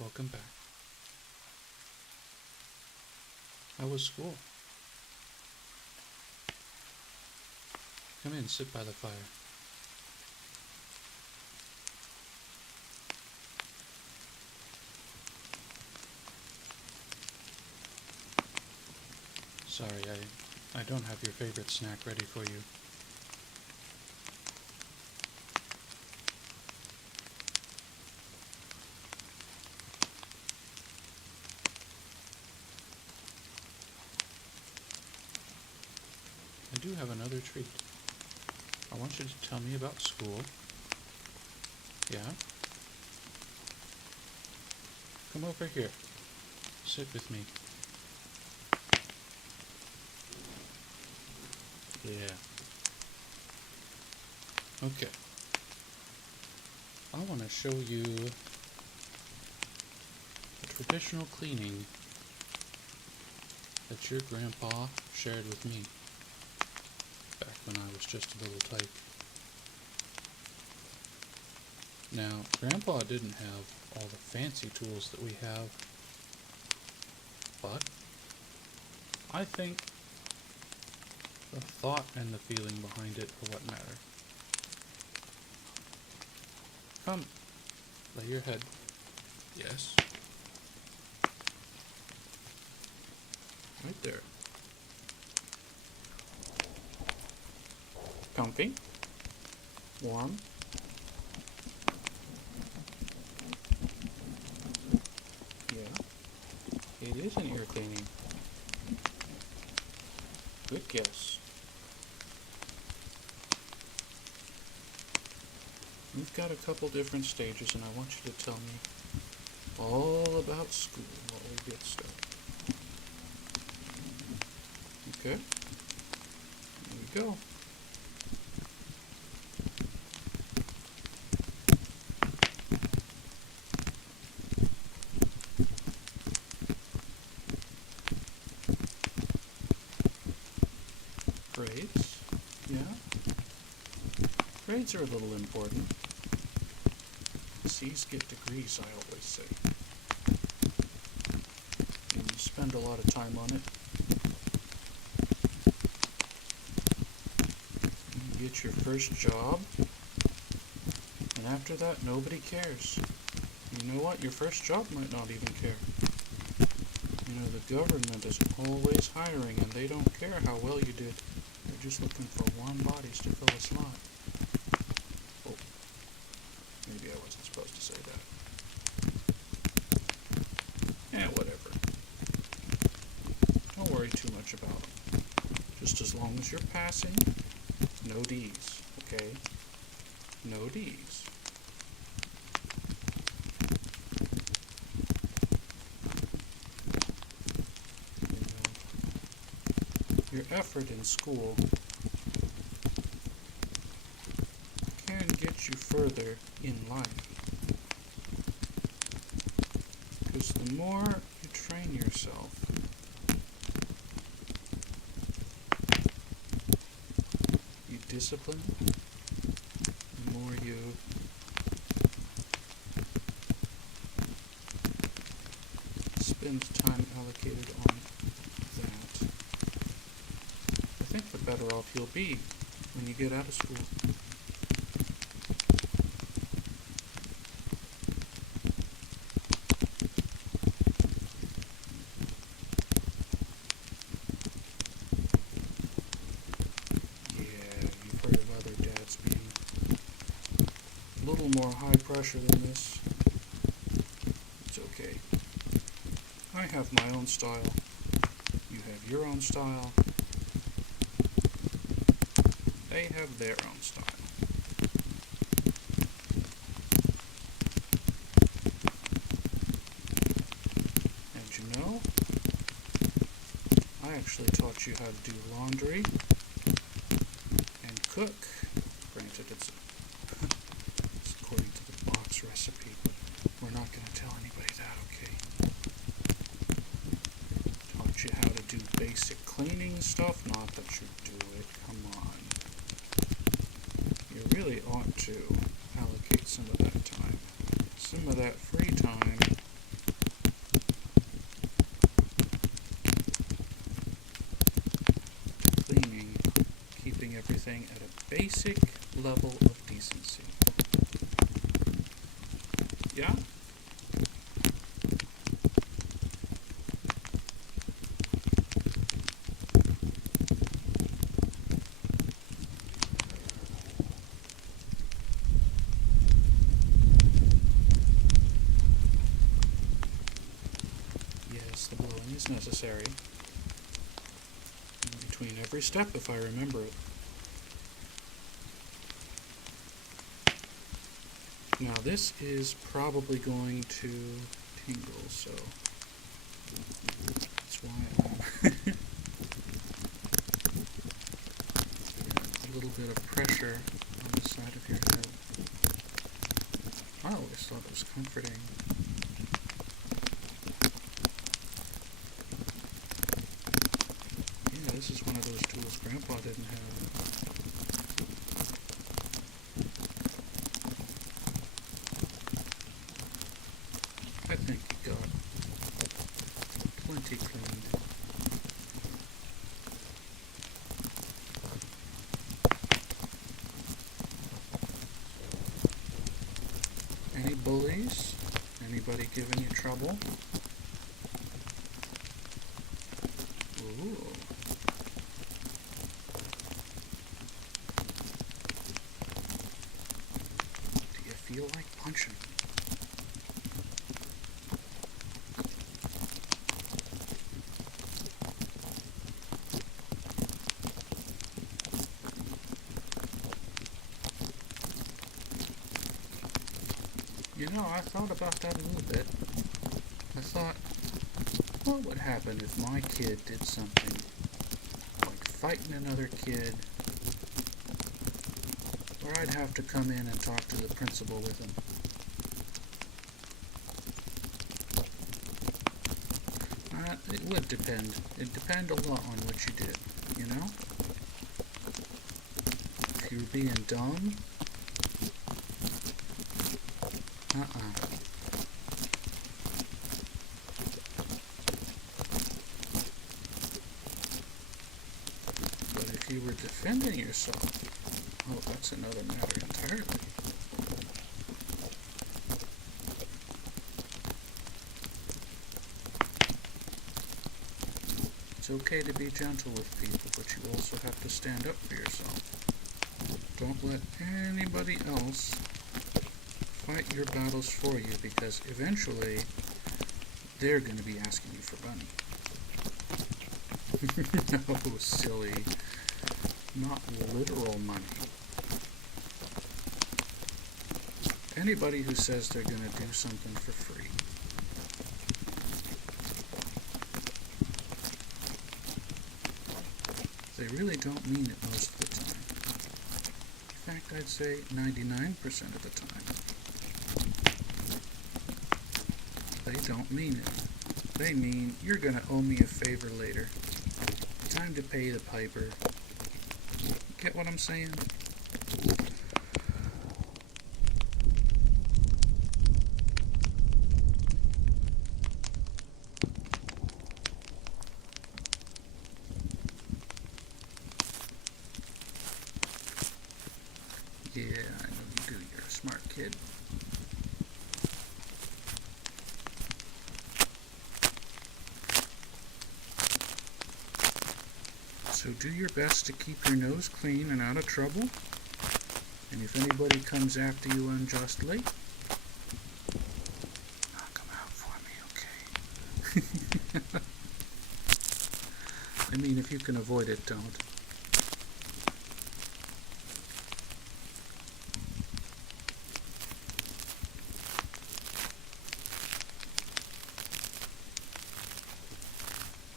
Welcome back. How was school? Come in, sit by the fire. Sorry, I don't have your favorite snack ready for you. I do have another treat. I want you to tell me about school. Yeah? Come over here. Sit with me. Yeah. Okay. I want to show you a traditional cleaning that your grandpa shared with me back when I was just a little tyke. Now, Grandpa didn't have all the fancy tools that we have, but I think the thought and the feeling behind it are what matter. Come, lay your head. Yes. Right there. Comfy. Warm. Yeah. It is an ear cleaning. Good guess. We've got a couple different stages, and I want you to tell me all about school while we get started. Okay? Here we go. Grades? Yeah? Grades are a little important. C's get degrees, I always say. And you spend a lot of time on it. You get your first job, and after that, nobody cares. You know what? Your first job might not even care. You know, the government is always hiring, and they don't care how well you did. They're just looking for warm bodies to fill a slot. Oh, maybe I wasn't supposed to say that. Yeah, whatever. Don't worry too much about it. Just as long as you're passing, no D's, okay? No D's. Your effort in school can get you further in life. Because the more you train yourself, you discipline, the more you spend time allocated on that, I think the better off you'll be when you get out of school. Yeah, you've heard of other dads being a little more high pressure than this. It's okay. I have my own style. You have your own style. They have their own style. And you know, I actually taught you how to do laundry and cook. Granted, it's according to the box recipe, but we're not going to tell anybody that, okay? Taught you how to do basic cleaning stuff, not that you do it, come on. You really ought to allocate some of that time, some of that free time everything at a basic level of decency. Yeah? Yes, the blowing is necessary. In between every step, if I remember it. Now this is probably going to tingle, so that's why I'm a little bit of pressure on the side of your head. I always thought it was comforting. Yeah, this is one of those tools Grandpa didn't have. I think he got plenty cleaned. Any bullies? Anybody giving you trouble? Ooh. Do you feel like punching? You know, I thought about that a little bit. I thought, what would happen if my kid did something like fighting another kid, or I'd have to come in and talk to the principal with him. It would depend. It'd depend a lot on what you did, you know? If you were being dumb, But if you were defending yourself, oh, that's another matter entirely. It's okay to be gentle with people, but you also have to stand up for yourself. Don't let anybody else fight your battles for you, because eventually they're going to be asking you for money. No, silly. Not literal money. Anybody who says they're going to do something for free, they really don't mean it most of the time. In fact, I'd say 99% of the time. They don't mean it. They mean, you're going to owe me a favor later. Time to pay the piper. Get what I'm saying? Yeah, I know you do. You're a smart kid. So do your best to keep your nose clean and out of trouble. And if anybody comes after you unjustly, knock them out for me, okay? I mean, if you can avoid it, don't.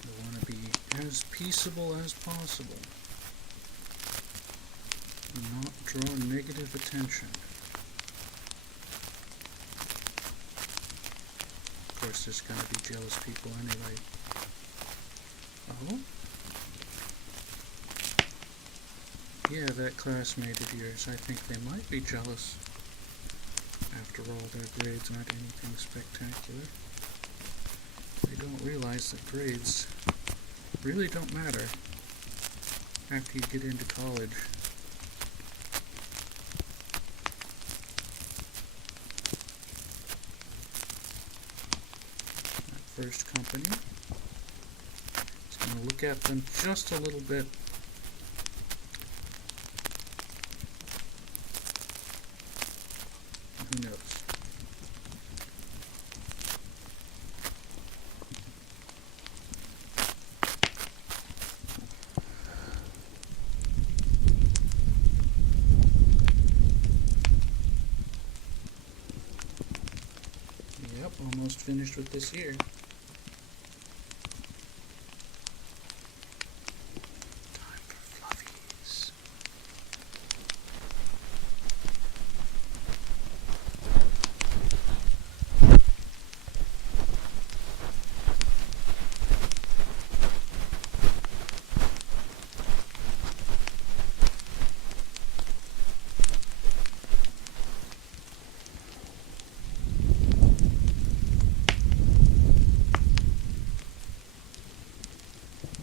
You want to be as peaceable as possible. And not draw negative attention. Of course, there's going to be jealous people anyway. Oh? Yeah, that classmate of yours, I think they might be jealous. After all, their grades aren't anything spectacular. They don't realize that grades really don't matter after you get into college. first company. It's going to look at them just a little bit. Who knows? Yep, almost finished with this here. Time for fluffies.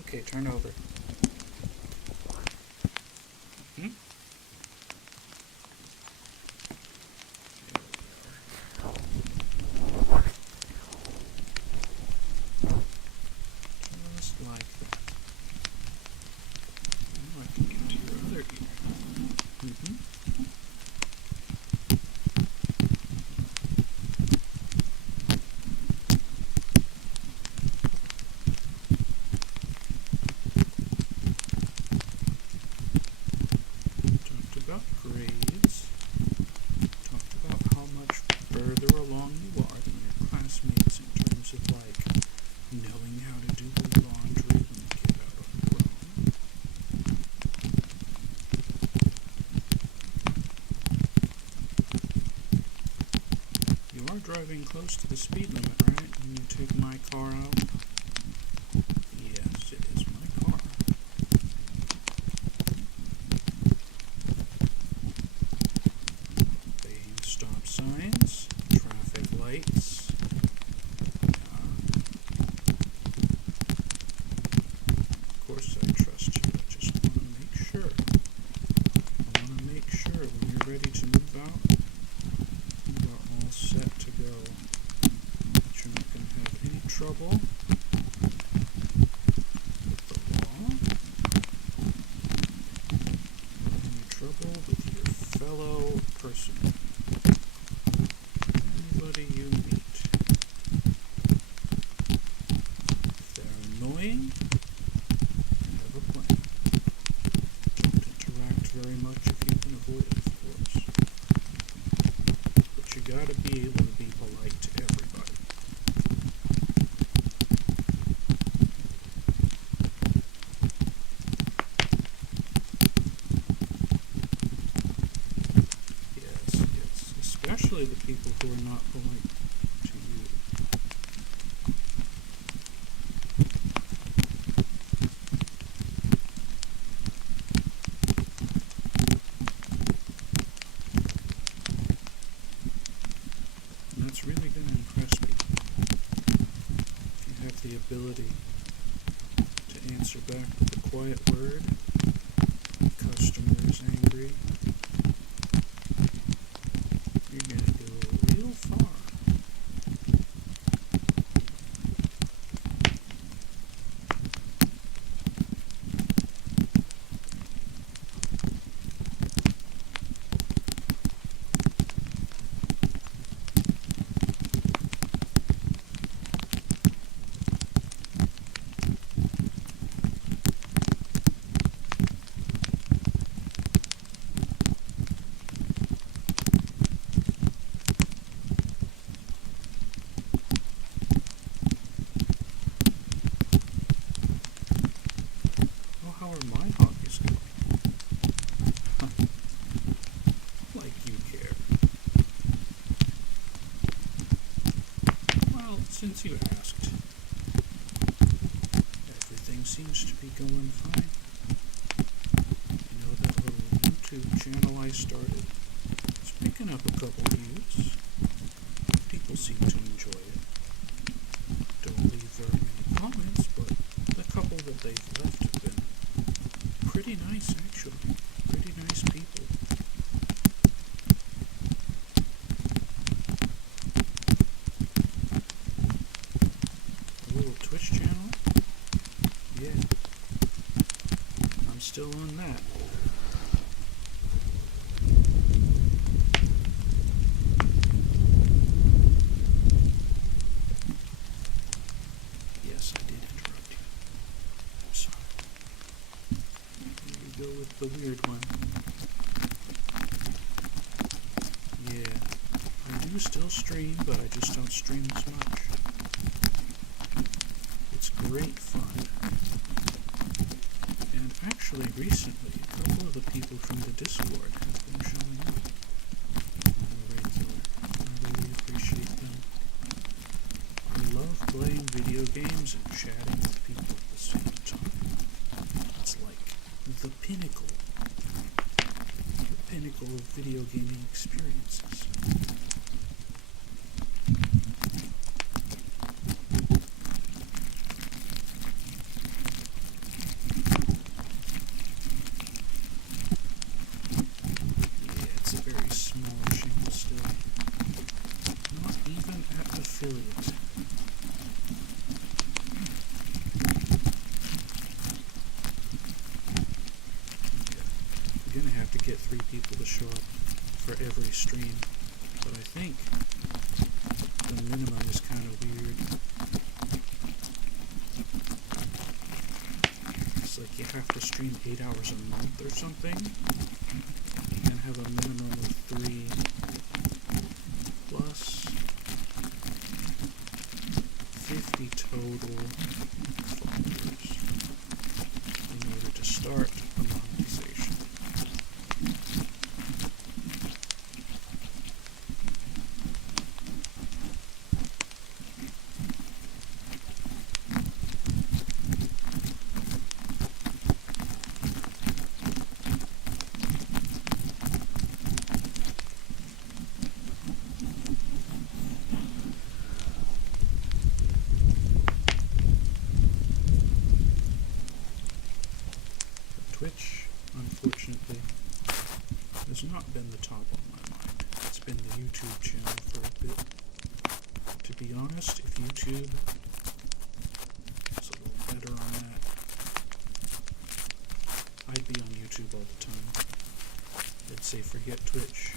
Okay, turn over. Hmm? Just like that. Now I can get to your other ear. Mm-hmm. Talked about grades. Talked about how much further along you are than your classmates in terms of, like, knowing how to do the laundry when you get out on your own. You are driving close to the speed limit, right? When you take my car out? Yes, it is my car. Obeying stop signs, traffic lights. Of course I trust you. I just want to make sure. I want to make sure when you're ready to move out, you are all set to go. That you're not going to have any trouble with the law, or any trouble with your fellow person. Anybody you meet. If they're annoying, have a plan. Don't interact very much if you can avoid it, of course. But you gotta be able to be polite to everybody. Yes, especially the people who are not polite to you. And that's really going to impress people. If you have the ability to answer back with a quiet word, the customer is angry, you're going to go real far. Oh, how are my hobbies going? Like you care. Well, since you asked, everything seems to be going fine. You know, that little YouTube channel I started, it's picking up a couple views. People seem to enjoy it. Don't leave very many comments, but the couple that they've left have been pretty nice, actually. Pretty nice people. still on that. Yes, I did interrupt you. I'm sorry. Here we go with the weird one. Yeah, I do still stream, but I just don't stream as much. It's great fun. And actually, recently, a couple of the people from the Discord have been showing up on the regular. I really appreciate them. I love playing video games and chatting with people at the same time. It's like the pinnacle of video gaming experiences. Yeah, it's a very small channel still. Not even at affiliate. We're gonna have to get 3 people to show up for every stream, but I think the minimum is kind of weird. It's like you have to stream 8 hours a month or something, and have a minimum of 3 plus 50 total followers in order to start a monetization. Twitch, unfortunately, has not been the top on my mind. It's been the YouTube channel for a bit. To be honest, if YouTube is a little better on that, I'd be on YouTube all the time. I'd say forget Twitch.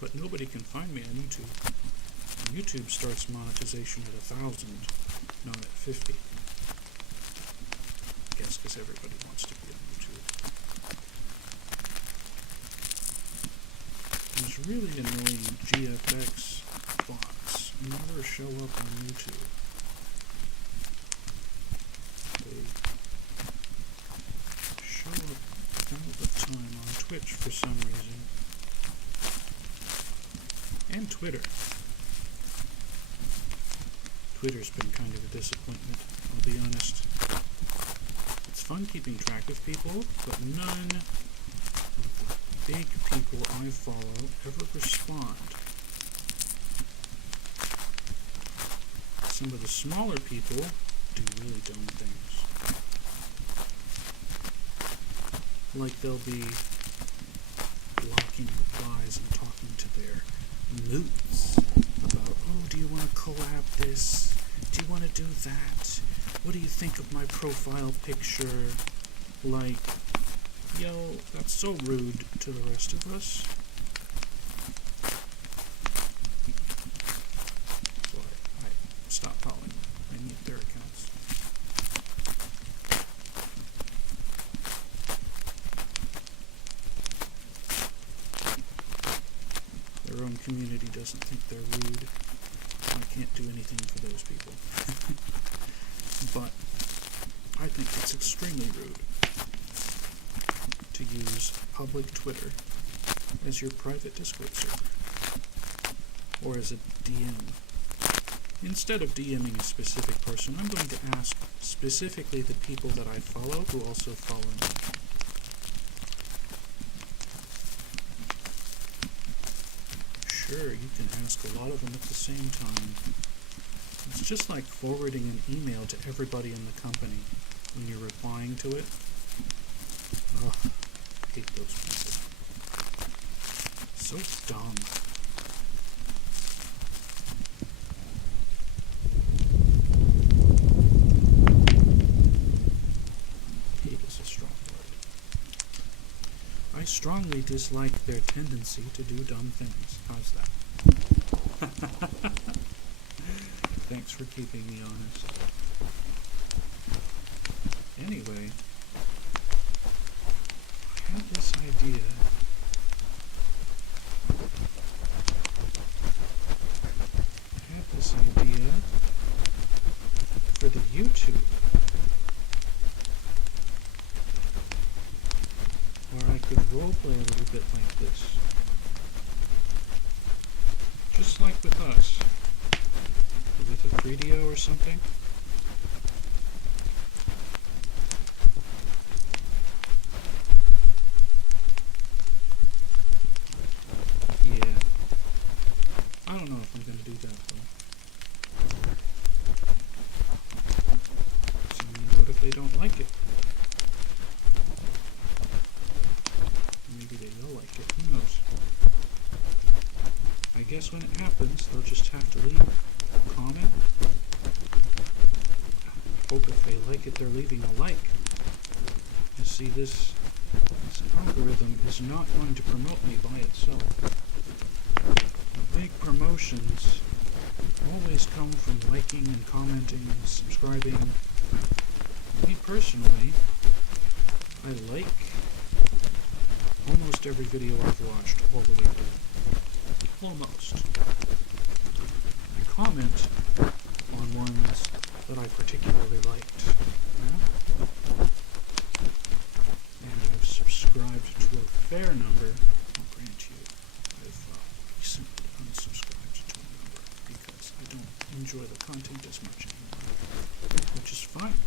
But nobody can find me on YouTube. YouTube starts monetization at 1,000, not at 50. I guess because everybody wants to be on YouTube. These really annoying GFX bots never show up on YouTube. They show up all the time on Twitch for some reason. And Twitter. Twitter's been kind of a disappointment, I'll be honest. It's fun keeping track of people, but none of the big people I follow ever respond. Some of the smaller people do really dumb things. Like they'll be blocking replies and talking to their moods about, oh, do you want to collab this? Do you want to do that? What do you think of my profile picture? Like, yo, that's so rude to the rest of us. So I stopped following them. I mute their accounts. Their own community doesn't think they're rude. I can't do anything for those people. But I think it's extremely rude to use public Twitter as your private Discord server, or as a DM. Instead of DMing a specific person, I'm going to ask specifically the people that I follow who also follow me. Sure, you can ask a lot of them at the same time. It's just like forwarding an email to everybody in the company when you're replying to it. Ugh, I hate those people. So dumb. Hate is a strongly dislike their tendency to do dumb things. How's that? Thanks for keeping me honest. Anyway, I had this idea. For the YouTube, where I could roleplay a little bit like this. Just like with us. With a 3DO or something. Yeah. I don't know if I'm gonna do that though. What if they don't like it? Maybe they will like it. Who knows? I guess when it happens, they'll just have to leave a comment. Hope if they like it, they're leaving a like. You see, this algorithm is not going to promote me by itself. The big promotions always come from liking and commenting and subscribing. Me personally, I like almost every video I've watched all the way through. Almost. I comment on ones that I particularly liked. Yeah? And I've subscribed to a fair number. I'll grant you, I've recently unsubscribed to a number because I don't enjoy the content as much anymore. Which is fine.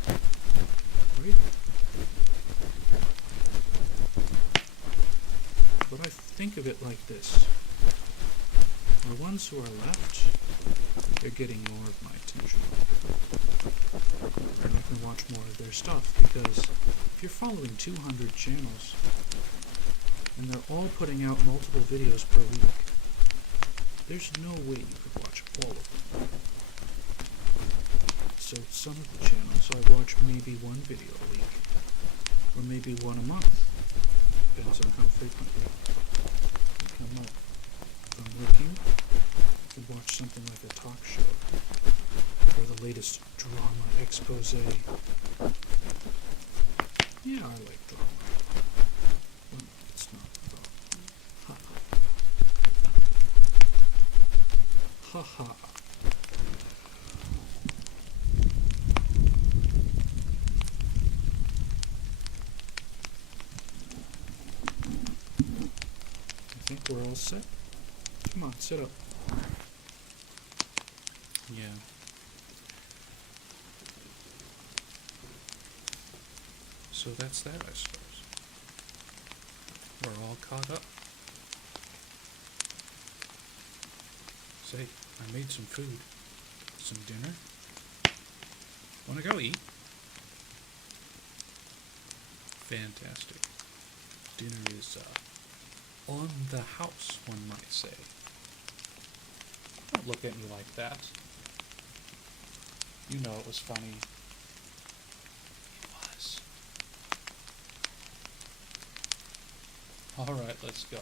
Right? But I think of it like this. The ones who are left, they're getting more of my attention. And I can watch more of their stuff, because if you're following 200 channels, and they're all putting out multiple videos per week, there's no way you could watch all of them. So some of the channels I watch maybe one video a week, or maybe one a month. Depends on how frequently they come up. If I'm working, I can watch something like a talk show, or the latest drama expose. Yeah, I like drama. Well, it's not drama. Ha ha. Ha ha. I think we're all set. Come on, sit up. Yeah. So that's that, I suppose. We're all caught up. Say, I made some food. Some dinner. Wanna go eat? Fantastic. Dinner is, on the house, one might say. Don't look at me like that. You know it was funny. It was. Alright, let's go.